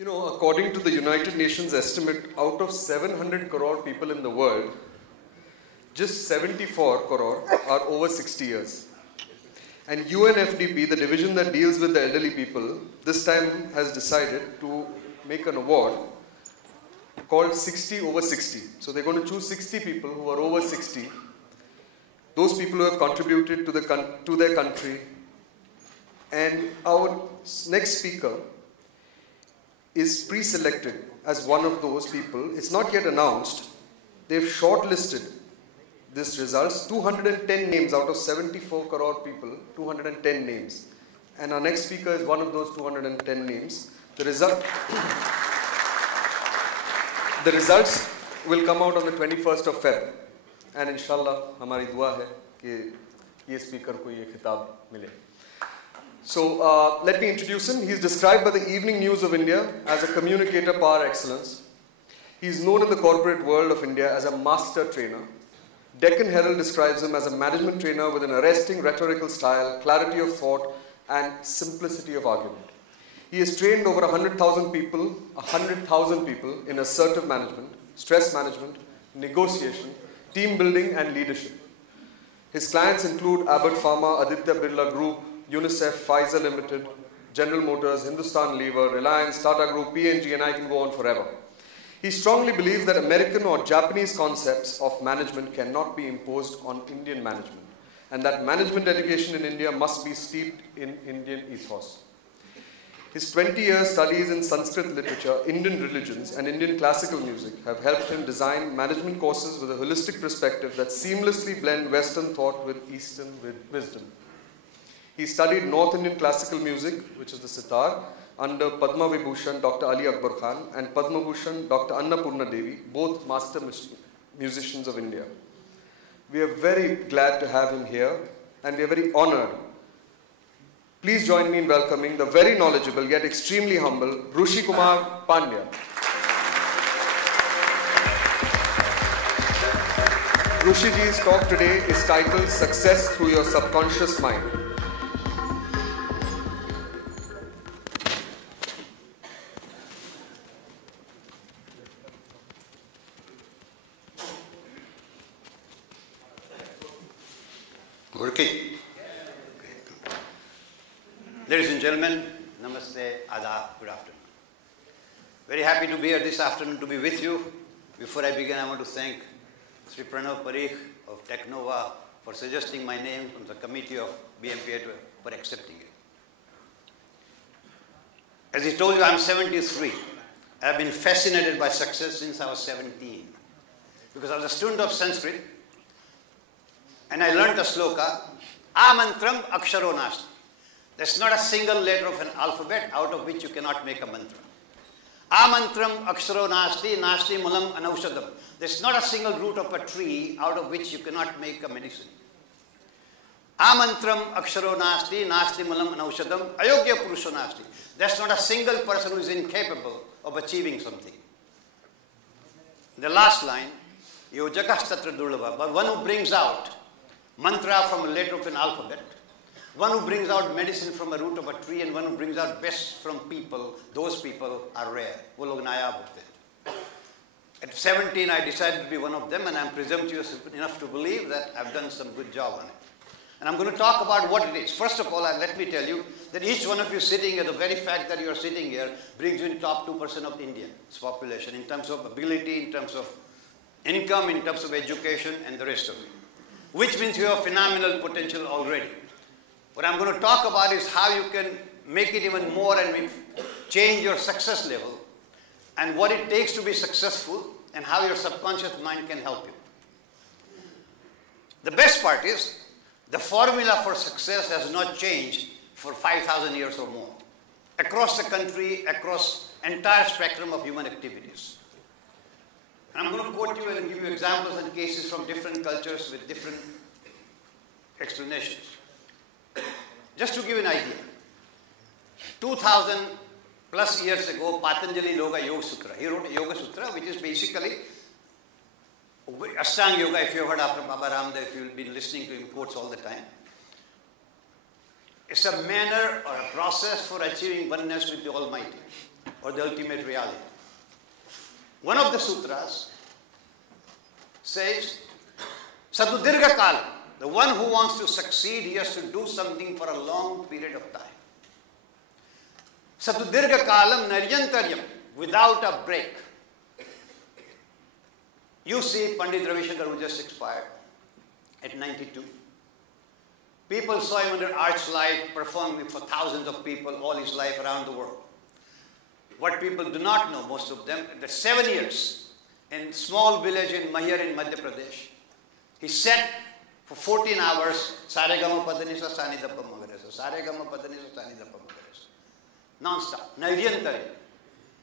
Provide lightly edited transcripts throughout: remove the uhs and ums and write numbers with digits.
You know, according to the United Nations estimate, out of 700 crore people in the world, just 74 crore are over 60 years. And UNFDP, the division that deals with the elderly people, this time has decided to make an award called 60 over 60. So they're going to choose 60 people who are over 60, those people who have contributed to their country. And our next speaker is pre-selected as one of those people. It's not yet announced. They've shortlisted this results, 210 names out of 74 crore people, 210 names. And our next speaker is one of those 210 names. The results will come out on the 21st of Feb. And inshallah, hamari dua hai कि ये speaker को ये खिताब मिले. So let me introduce him. He is described by the Evening News of India as a communicator par excellence. He is known in the corporate world of India as a master trainer. Deccan Herald describes him as a management trainer with an arresting rhetorical style, clarity of thought, and simplicity of argument. He has trained over 100,000 people in assertive management, stress management, negotiation, team building, and leadership. His clients include Abbott Pharma, Aditya Birla Group, UNICEF, Pfizer Limited, General Motors, Hindustan Lever, Reliance, Tata Group, P&G, and I can go on forever. He strongly believes that American or Japanese concepts of management cannot be imposed on Indian management, and that management education in India must be steeped in Indian ethos. His 20-year studies in Sanskrit literature, Indian religions, and Indian classical music have helped him design management courses with a holistic perspective that seamlessly blend Western thought with Eastern wisdom. He studied North Indian classical music, which is the sitar, under Padma Vibhushan Dr. Ali Akbar Khan and Padma Bhushan Dr. Annapurna Devi, both master musicians of India. We are very glad to have him here, and we are very honored. Please join me in welcoming the very knowledgeable yet extremely humble Rooshikumar Pandya. Rooshiji's talk today is titled Success Through Your Subconscious Mind. Ladies and gentlemen, namaste, adab, good afternoon. Very happy to be here this afternoon to be with you. Before I begin, I want to thank Sri Pranav Parikh of Technova for suggesting my name from the committee of BMPA for accepting it. As he told you, I'm 73. I've been fascinated by success since I was 17. Because I was a student of Sanskrit, and I learned the sloka, Amantram aksharo nasti. There's not a single letter of an alphabet out of which you cannot make a mantra. Amantram aksharo nasti, nasti mulam anaushadam. There's not a single root of a tree out of which you cannot make a medicine. Amantram aksharo nasti, nasti mulam anaushadam, ayogya purusho nasti. There's not a single person who is incapable of achieving something. The last line, yojakas tatra durlabha, but one who brings out mantra from a letter of an alphabet, one who brings out medicine from a root of a tree, and one who brings out best from people, those people are rare. Wo log nayab hote hain. At 17, I decided to be one of them, and I'm presumptuous enough to believe that I've done some good job on it. And I'm going to talk about what it is. First of all, let me tell you that each one of you sitting here, the very fact that you're sitting here brings you in top 2% of India's population in terms of ability, in terms of income, in terms of education, and the rest of it. Which means you have phenomenal potential already. What I'm going to talk about is how you can make it even more and change your success level, and what it takes to be successful, and how your subconscious mind can help you. The best part is, the formula for success has not changed for 5,000 years or more. Across the country, across entire spectrum of human activities. And I'm going to quote you and give you examples and cases from different cultures with different explanations. Just to give an idea, 2,000 plus years ago, Patanjali wrote a Yoga Sutra. He wrote a Yoga Sutra, which is basically Ashtanga Yoga. If you have heard after Baba Ramdev, if you've been listening to him quotes all the time. It's a manner or a process for achieving oneness with the Almighty. or the ultimate reality. One of the sutras says, Satudirga Kalam, the one who wants to succeed, he has to do something for a long period of time. Satudirga Kalam Naryantaryam, without a break. You see Pandit Ravi Shankar, who just expired at 92. People saw him under archlight performing for thousands of people all his life around the world. What people do not know, most of them, that 7 years in a small village in Mahir in Madhya Pradesh, he sat for 14 hours, Saregama Padanisa Sanidappa Magaresa, Saregama Padanisa Sanidappa Magaresa, non-stop, Nairiyantari.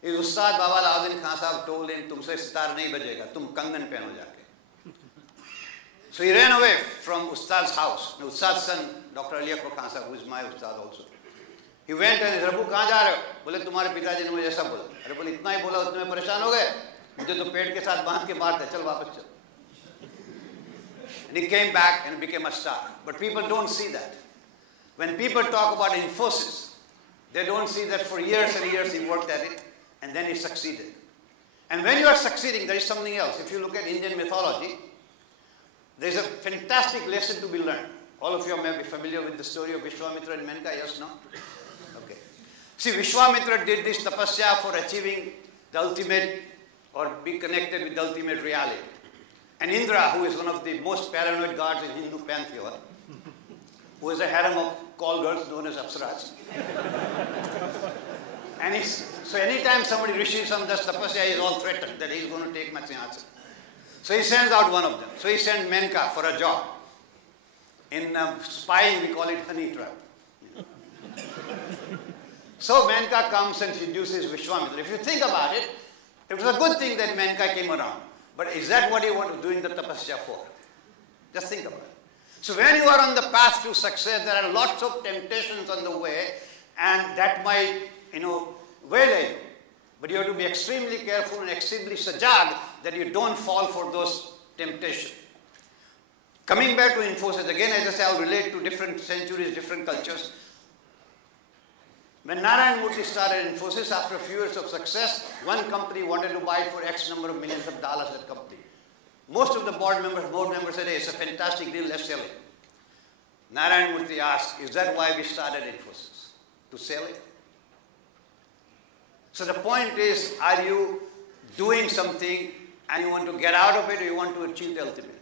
His Ustad Baba Alauddin Khan Sahab told him, Tumse sitar nahi bajega, tum kangan pehno jaake. So he ran away from Ustad's house. Ustad's son, Dr. Ali Akbar Khan Sahab, who is my Ustad also. He went and he said, Rabu, kahan ja rahe ho? Bole, tumhare pitaji ne mujhe aisa bola. Arre bole, itna hi bola, utme pareshan ho gaye? Mujhe to pet ke saath baandh ke maarte, chal wapas chal. And he came back and became a star. But people don't see that. When people talk about Infosys, they don't see that for years and years he worked at it and then he succeeded. And when you are succeeding, there is something else. If you look at Indian mythology, there is a fantastic lesson to be learned. All of you may be familiar with the story of Vishwamitra and Menka, yes, no? Okay. See, Vishwamitra did this tapasya for achieving the ultimate or be connected with the ultimate reality. And Indra, who is one of the most paranoid gods in Hindu pantheon, who is a harem of call girls known as Apsaras. And so anytime somebody Rishi some does tapasya, he is all threatened that he is going to take my Singhasan. So he sends out one of them. So he sent Menka for a job. In spying, we call it honey trap. So Menka comes and seduces Vishwamitra. If you think about it, it was a good thing that Menka came around. But is that what you want to do in the tapasya for? Just think about it. So when you are on the path to success, there are lots of temptations on the way, and that might, waylay you. But you have to be extremely careful and extremely sajag that you don't fall for those temptations. Coming back to Infosys, again, as I say, I'll relate to different centuries, different cultures. When Narayan Murthy started Infosys, after a few years of success, one company wanted to buy it for X number of millions of dollars, that company. Most of the board members said, hey, it's a fantastic deal, let's sell it. Narayan Murthy asked, is that why we started Infosys? To sell it? So the point is, are you doing something and you want to get out of it or you want to achieve the ultimate?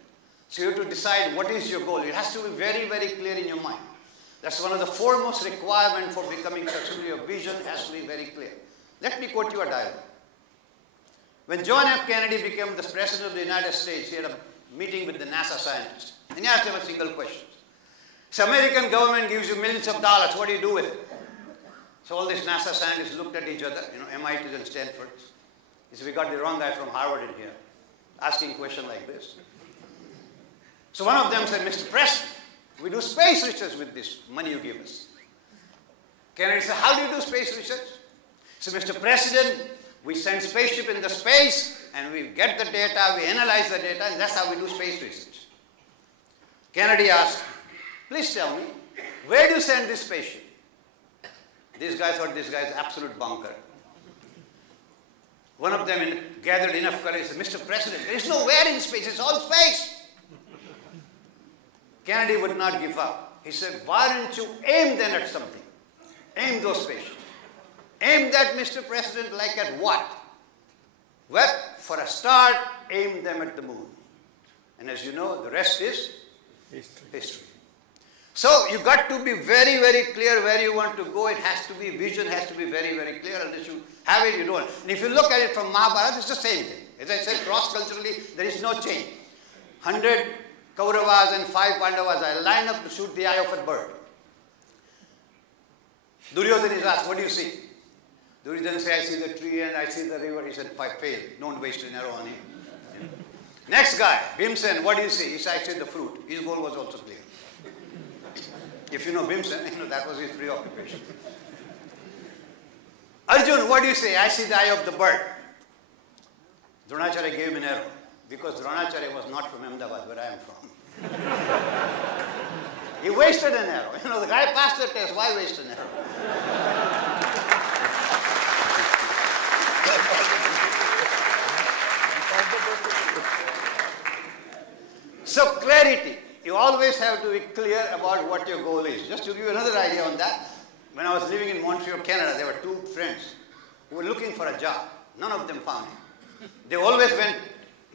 So you have to decide what is your goal. It has to be very, very clear in your mind. That's one of the foremost requirements for becoming successful. Your vision has to be very clear. Let me quote you a dialogue. When John F. Kennedy became the President of the United States, he had a meeting with the NASA scientists. And he asked them a single question. So American government gives you millions of dollars, what do you do with it? So all these NASA scientists looked at each other, MITs and Stanfords. He said, we got the wrong guy from Harvard in here, asking a question like this. So one of them said, Mr. President, we do space research with this money you give us. Kennedy said, how do you do space research? So Mr. President, we send spaceship into space and we get the data, we analyze the data, and that's how we do space research. Kennedy asked, please tell me, where do you send this spaceship? These guys thought this guy is absolute bunker. One of them gathered enough courage and said, Mr. President, there is nowhere in space, it's all space. Kennedy would not give up. He said, why don't you aim then at something? Aim those spaceships. Aim that, Mr. President, like at what? Well, for a start, aim them at the moon. And as you know, the rest is history. So you got to be very, very clear where you want to go. It has to be, vision has to be very, very clear. Unless you have it, you don't. And if you look at it from Mahabharata, it's the same thing. As I said, cross-culturally, there is no change. 100 Kauravas and 5 Pandavas are lined up to shoot the eye of a bird. Duryodhana is asked, what do you see? Duryodhana says, I see the tree and I see the river. He said, I failed. Don't waste an arrow on him. Next guy, Bhimsen, what do you see? He said, I see the fruit. His goal was also clear. If you know Bhimsen, that was his preoccupation. Arjun, what do you say? I see the eye of the bird. Dronacharya gave him an arrow because Dronacharya was not from Ahmedabad, where I am from. He wasted an arrow. The guy passed the test. Why waste an arrow? have to be clear about what your goal is. Just to give you another idea on that, when I was living in Montreal, Canada, there were two friends who were looking for a job. None of them found it. They always went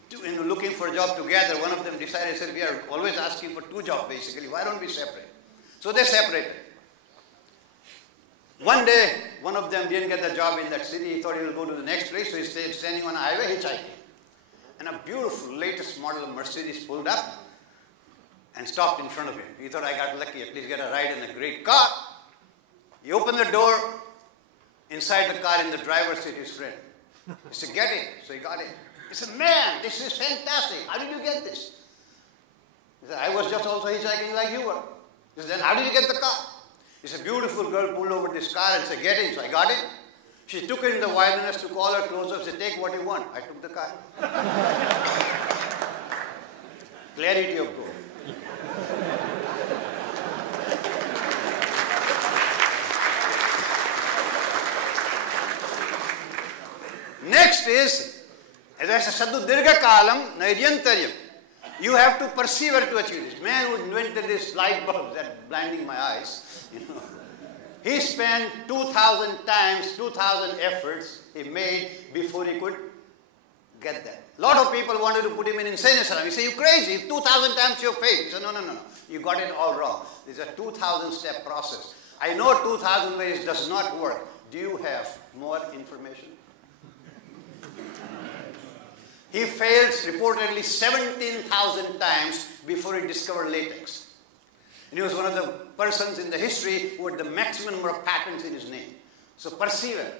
to, looking for a job together. One of them decided, said, we are always asking for two jobs basically. Why don't we separate? So they separated. One day, one of them didn't get the job in that city. He thought he will go to the next place, so he stayed standing on a highway hitchhiking. And a beautiful latest model of Mercedes pulled up and stopped in front of him. He thought, I got lucky, at least get a ride in a great car. He opened the door. Inside the car, in the driver's seat, his friend. He said, get in. So he got in. He said, man, this is fantastic. How did you get this? He said, I was just also hitchhiking like you were. He said, then how did you get the car? He said, beautiful girl pulled over this car and said, get in. So I got in. She took it in the wilderness, took all her clothes off, said, take what you want. I took the car. Clarity of goal. Next is, as I said, Sadhu Dirgha Kalam Nairyantaryam. You have to persevere to achieve this. Man who invented this light bulb that blinding my eyes, he spent 2,000 times, 2,000 efforts he made before he could get that. A lot of people wanted to put him in insane asylum. He said, you crazy, 2,000 times you failed. He said, no, you got it all wrong. This is a 2,000 step process. I know 2,000 ways does not work. Do you have more information? He failed reportedly 17,000 times before he discovered latex. And he was one of the persons in the history who had the maximum number of patents in his name. So persevere.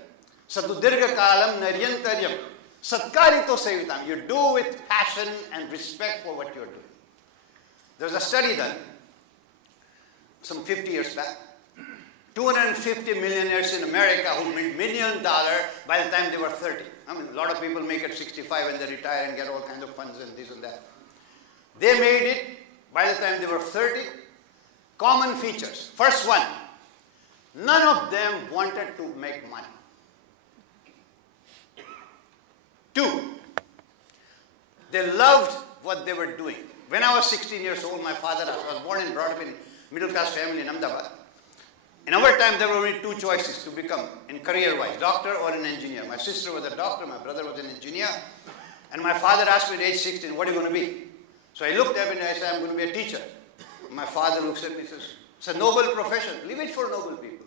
Sadhu Dirgha Kalam Nairyantaryam. Satkarito Sevitam. You do with passion and respect for what you're doing. There was a study done some 50 years back. 250 millionaires in America who made $1 million by the time they were 30. I mean, a lot of people make it 65 and they retire and get all kinds of funds and this and that. They made it by the time they were 30. Common features. First one, none of them wanted to make money. Two, they loved what they were doing. When I was 16 years old, my father, I was born and brought up in middle-class family in Ahmedabad. In our time, there were only two choices to become, in career-wise, doctor or an engineer. My sister was a doctor, my brother was an engineer. And my father asked me at age 16, what are you going to be? So I looked at him and I said, I'm going to be a teacher. My father looks at me and says, it's a noble profession. Leave it for noble people.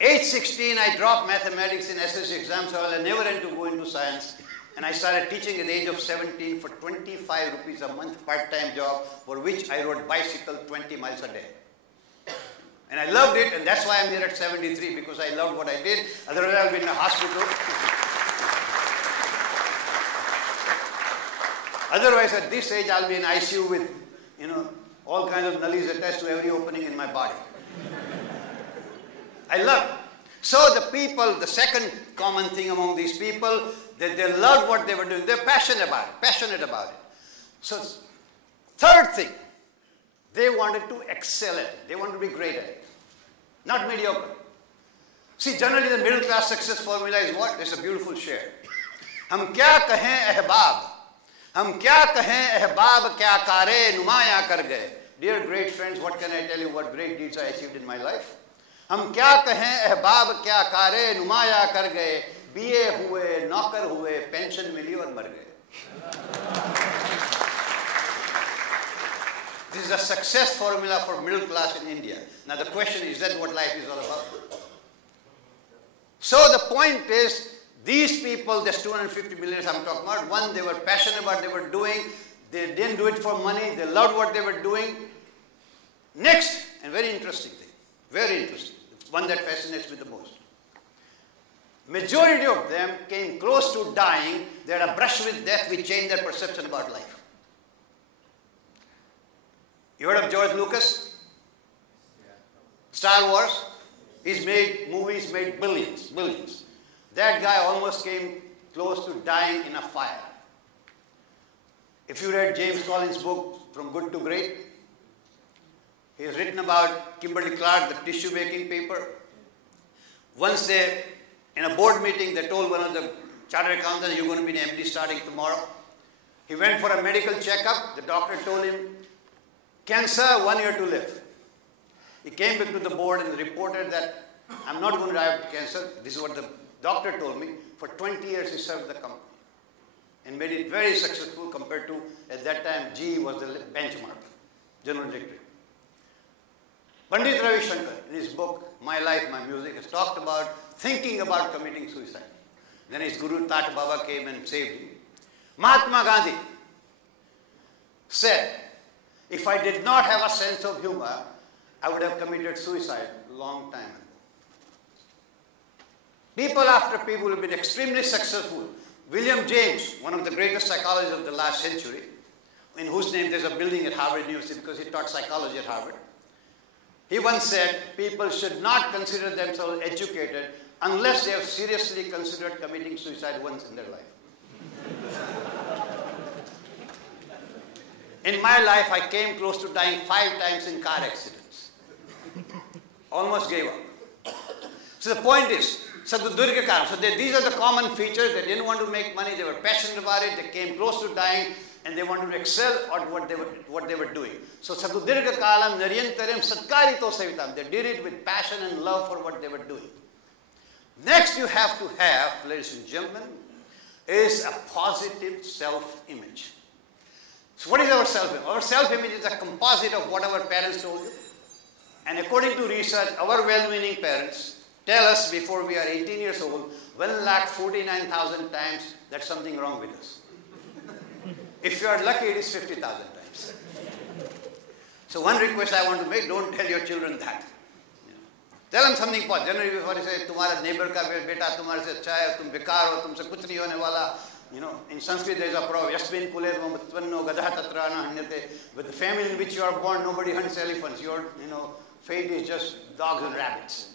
Age 16, I dropped mathematics in SSC exams, so I never had to go into science. And I started teaching at the age of 17 for 25 rupees a month part-time job, for which I rode bicycle 20 miles a day. And I loved it, and that's why I'm here at 73, because I loved what I did. Otherwise, I'll be in a hospital. Otherwise, at this age, I'll be in ICU with, all kinds of nullies attached to every opening in my body. I love it. So the people, the second common thing among these people, that they loved what they were doing. They're passionate about it. So third thing, they wanted to excel at it. They wanted to be great at it. Not mediocre. See, generally the middle class success formula is what? It's a beautiful share. हम क्या कहें अहबाब, हम क्या कहें अहबाब क्या कारे नुमाया कर गए. Dear great friends, what can I tell you what great deeds I achieved in my life? हम क्या कहें अहबाब क्या कारे नुमाया कर गए. BA हुए, नौकर हुए, पेंशन मिली और मर गए. This is a success formula for middle class in India. Now the question is that what life is all about? So the point is, these people, there's 250 million I'm talking about, one, they were passionate about what they were doing, they didn't do it for money, they loved what they were doing. Next, and very interesting thing, very interesting, it's one that fascinates me the most. Majority of them came close to dying. They had a brush with death which changed their perception about life. You heard of George Lucas? Star Wars? He's made movies, made billions. That guy almost came close to dying in a fire. If you read James Collins' book, From Good to Great, he has written about Kimberly Clark, the tissue making paper. Once in a board meeting, they told one of the chartered accountants, you're going to be an MD starting tomorrow. He went for a medical checkup. The doctor told him, cancer, 1 year to live. He came back to the board and reported that I'm not going to die of cancer. This is what the doctor told me. For 20 years he served the company and made it very successful compared to, at that time, GE was the benchmark, General Electric. Pandit Ravi Shankar, in his book, My Life, My Music, has talked about thinking about committing suicide. Then his Guru Tat Baba came and saved him. Mahatma Gandhi said, if I did not have a sense of humor, I would have committed suicide a long time ago. People after people have been extremely successful. William James, one of the greatest psychologists of the last century, in whose name there's a building at Harvard University because he taught psychology at Harvard. He once said, people should not consider themselves educated unless they have seriously considered committing suicide once in their life. In my life, I came close to dying 5 times in car accidents. Almost gave up. So the point is, so these are the common features. They didn't want to make money. They were passionate about it. They came close to dying, and they wanted to excel at what they were doing. So Sadudirga Kalam Naryantaram Satkarito Savitam. They did it with passion and love for what they were doing. Next you have to have, ladies and gentlemen, is a positive self-image. So what is our self-image? Our self-image is a composite of what our parents told you. And according to research, our well-meaning parents tell us before we are 18 years old, 1,49,000 times that's something wrong with us. If you are lucky, it is 50,000 times. So one request I want to make, don't tell your children that. Tell them something positive. Generally before you say, तुम्हारा neighbor का बेटा तुम्हारे से अच्छा है, तुम बेकार हो, तुमसे कुछ नहीं होने वाला. You know, in Sanskrit there is a proverb, Yasmin kule mutvanno gadha tatrana hanyate. With the family in which you are born, nobody hunts elephants. Your, fate is just dogs and rabbits.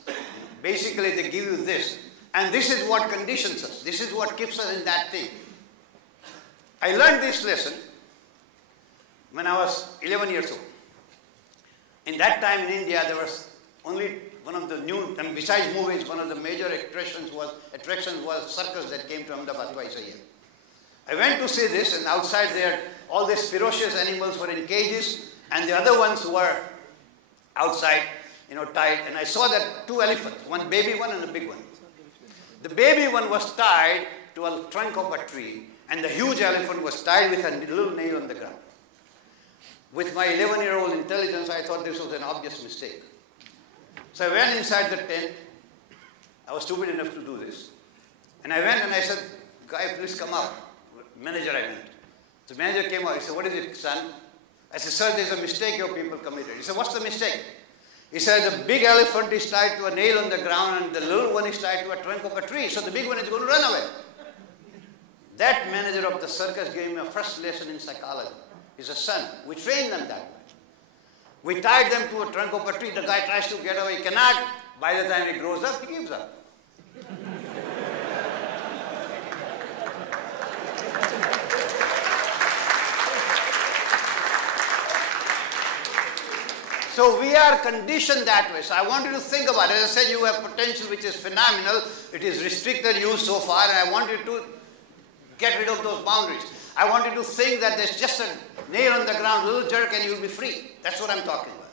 Basically, they give you this. And this is what conditions us. This is what keeps us in that thing. I learned this lesson when I was 11 years old. In that time in India, there was only one of the new, and besides movies, one of the major attractions was circus that came to Ahmedabad twice a year. I went to see this, and outside there, all these ferocious animals were in cages, and the other ones were outside, tied. And I saw that 2 elephants, one baby one and a big one. The baby one was tied to a trunk of a tree, and the huge elephant was tied with a little nail on the ground. With my 11-year-old intelligence, I thought this was an obvious mistake. So I went inside the tent. I was stupid enough to do this. And I went and I said, guy, please come out. Manager, I went. The manager came out. He said, what is it, son? I said, sir, there's a mistake your people committed. He said, what's the mistake? He said, the big elephant is tied to a nail on the ground and the little one is tied to a trunk of a tree. So the big one is going to run away. That manager of the circus gave me a first lesson in psychology. He said, son, we trained them that way. We tied them to a trunk of a tree. The guy tries to get away. He cannot. By the time he grows up, he gives up. So we are conditioned that way. So I want you to think about it. As I said, you have potential which is phenomenal. It is restricted use so far, and I want you to get rid of those boundaries. I want you to think that there's just a nail on the ground, little jerk, and you'll be free. That's what I'm talking about.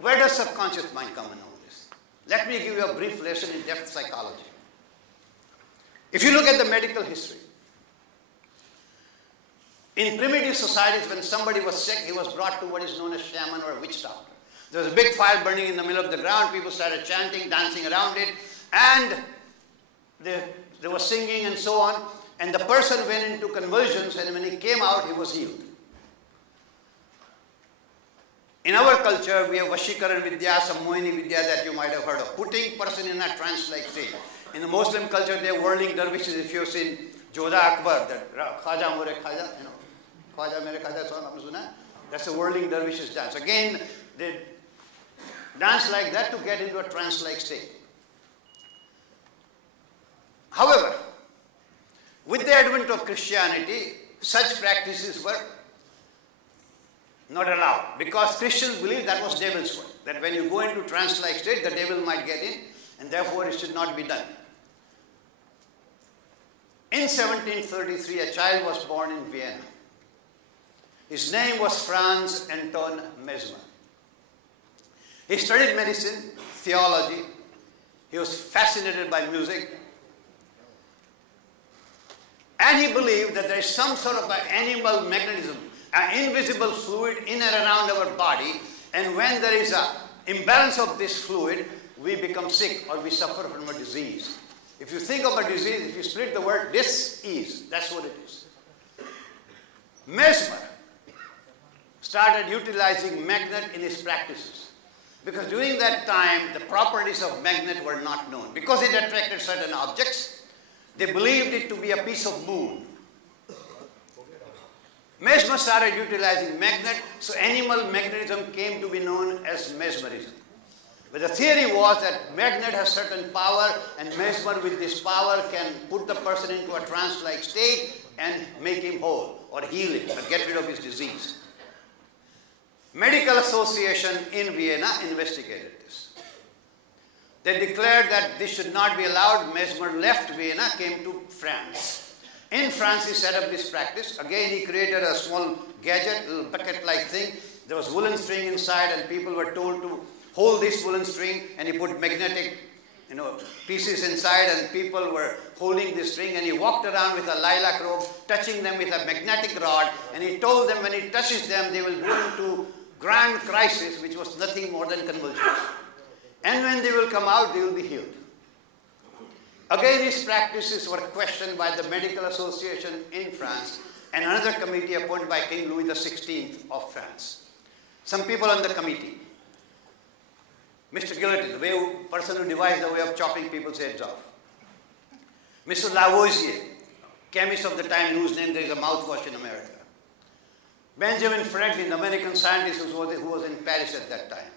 Where does subconscious mind come in all this? Let me give you a brief lesson in depth psychology. If you look at the medical history, in primitive societies, when somebody was sick, he was brought to what is known as shaman or a witch doctor. There was a big fire burning in the middle of the ground. People started chanting, dancing around it, and they were singing and so on. And the person went into convulsions, and when he came out, he was healed. In our culture, we have Vashikaran Vidya, Sammohini Vidya that you might have heard of, putting person in a trance-like state. In the Muslim culture, they are whirling dervishes. If you've seen Jodha Akbar, that Khaja More Khaja, Khaja Mere Khaja song, that's a whirling dervishes dance. Again, they dance like that to get into a trance-like state. However, with the advent of Christianity, such practices were not allowed, because Christians believed that was devil's work, that when you go into trance-like state, the devil might get in, and therefore it should not be done. In 1733, a child was born in Vienna. His name was Franz Anton Mesmer. He studied medicine, theology. He was fascinated by music. And he believed that there is some sort of an animal mechanism, an invisible fluid in and around our body, and when there is an imbalance of this fluid, we become sick or we suffer from a disease. If you think of a disease, if you split the word dis-ease, that's what it is. Mesmer started utilizing magnet in his practices, because during that time the properties of magnet were not known. Because it attracted certain objects, they believed it to be a piece of moon. Mesmer started utilizing magnet, so animal magnetism came to be known as mesmerism. But the theory was that magnet has certain power, and Mesmer with this power can put the person into a trance-like state and make him whole, or heal him, or get rid of his disease. Medical Association in Vienna investigated this. They declared that this should not be allowed. Mesmer left Vienna, came to France. In France, he set up this practice. Again, he created a small gadget, a little bucket-like thing. There was woolen string inside, and people were told to hold this woolen string, and he put magnetic pieces inside, and people were holding this string, and he walked around with a lilac robe, touching them with a magnetic rod, and he told them when he touches them, they will go into grand crisis, which was nothing more than convulsions. And when they will come out, they will be healed. Again, these practices were questioned by the Medical Association in France and another committee appointed by King Louis XVI of France. Some people on the committee, Mr. Guillotin, the person who devised the way of chopping people's heads off. Mr. Lavoisier, chemist of the time whose name there is a mouthwash in America. Benjamin Franklin, the American scientist who was in Paris at that time.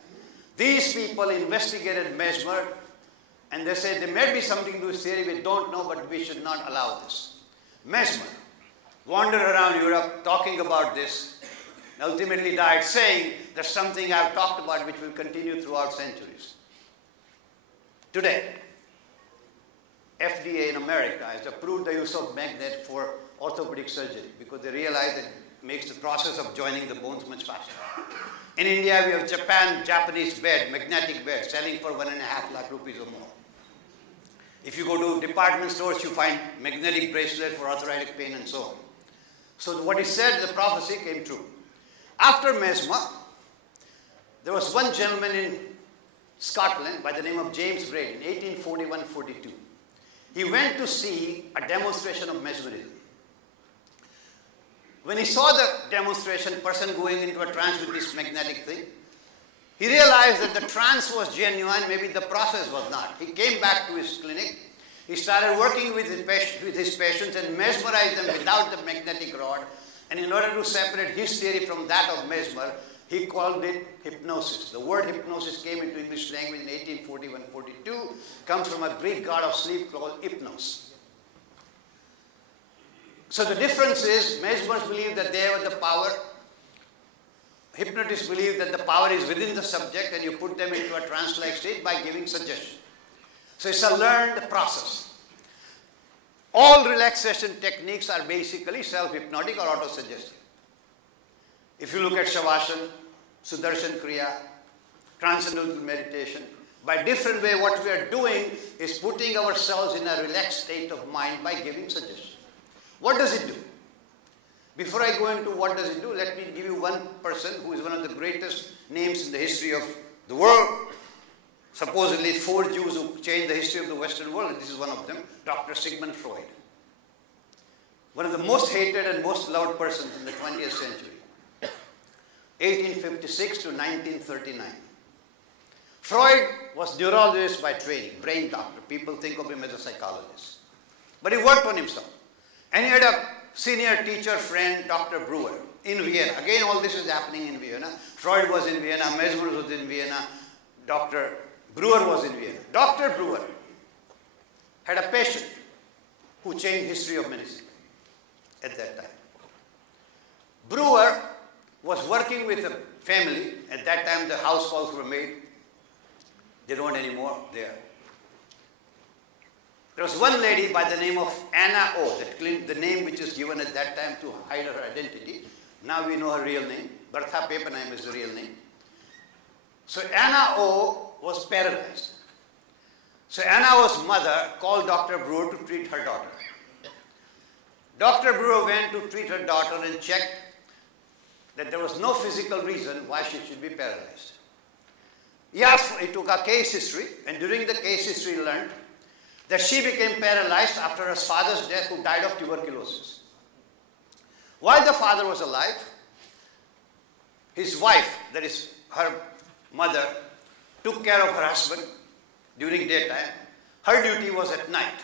These people investigated Mesmer, and they said there may be something to his theory, we don't know, but we should not allow this. Mesmer wandered around Europe talking about this, and ultimately died saying there's something I've talked about which will continue throughout centuries. Today, FDA in America has approved the use of magnet for orthopedic surgery because they realize that it makes the process of joining the bones much faster. In India, we have Japanese bed, magnetic bed, selling for 1.5 lakh rupees or more. If you go to department stores, you find magnetic bracelets for arthritic pain and so on. So what he said, the prophecy came true. After Mesmer, there was one gentleman in Scotland by the name of James Braid in 1841-42. He went to see a demonstration of mesmerism. When he saw the demonstration, person going into a trance with this magnetic thing, he realized that the trance was genuine, maybe the process was not. He came back to his clinic, he started working with his patients and mesmerized them without the magnetic rod, and in order to separate his theory from that of Mesmer, he called it hypnosis. The word hypnosis came into English language in 1841-42, comes from a Greek god of sleep called Hypnos. So the difference is, Mesmers believe that they have the power, hypnotists believe that the power is within the subject and you put them into a trance-like state by giving suggestion. So it's a learned process. All relaxation techniques are basically self-hypnotic or auto-suggestive. If you look at Shavasana, Sudarshan Kriya, Transcendental Meditation, by different way what we are doing is putting ourselves in a relaxed state of mind by giving suggestion. What does it do? Before I go into what does it do, let me give you one person who is one of the greatest names in the history of the world. Supposedly 4 Jews who changed the history of the Western world, and this is one of them, Dr. Sigmund Freud. One of the most hated and most loved persons in the 20th century. 1856 to 1939. Freud was neurologist by training, brain doctor. People think of him as a psychologist. But he worked on himself. And he had a senior teacher friend, Dr. Brewer, in Vienna. Again, all this is happening in Vienna. Freud was in Vienna, Mesmer was in Vienna, Dr. Brewer was in Vienna. Dr. Brewer had a patient who changed history of medicine at that time. Brewer was working with a family. At that time, the house calls were made. They don't anymore. They are There was one lady by the name of Anna O, the name which is given at that time to hide her identity. Now we know her real name. Bertha Pappenheim is the real name. So Anna O was paralyzed. So Anna O's mother called Dr. Brewer to treat her daughter. Dr. Brewer went to treat her daughter and checked that there was no physical reason why she should be paralyzed. He took a case history, and during the case history he learned that she became paralyzed after her father's death, who died of tuberculosis. While the father was alive, his wife, that is her mother, took care of her husband during daytime. Her duty was at night.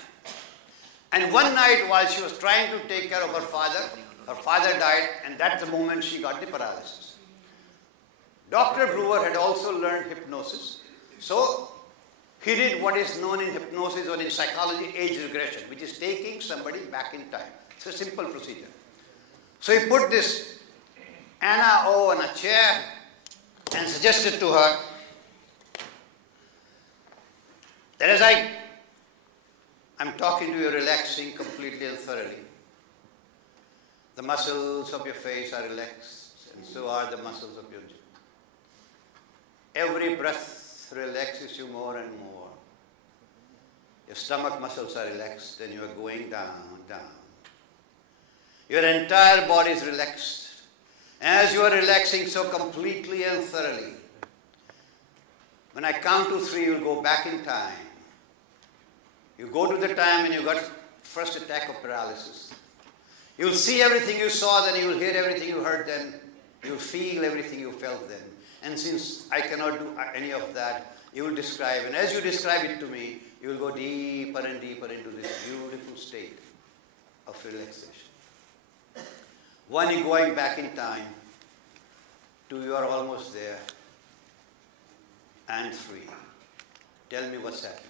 And one night while she was trying to take care of her father died, and that's the moment she got the paralysis. Dr. Brewer had also learned hypnosis. So he did what is known in hypnosis or in psychology age regression, which is taking somebody back in time. It's a simple procedure. So he put this Anna O on a chair and suggested to her that as I'm talking to you, relaxing completely and thoroughly. The muscles of your face are relaxed, and so are the muscles of your jaw. Every breath relaxes you more and more. Your stomach muscles are relaxed, and you are going down, down. Your entire body is relaxed. As you are relaxing so completely and thoroughly, when I count to 3, you will go back in time. You go to the time when you got first attack of paralysis. You will see everything you saw then, you will hear everything you heard then, you will feel everything you felt then. And since I cannot do any of that, you will describe, and as you describe it to me, you will go deeper and deeper into this beautiful state of relaxation. 1, you're going back in time. 2, you are almost there. And 3, tell me what's happening.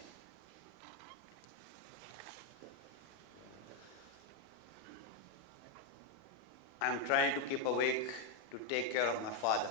I'm trying to keep awake to take care of my father.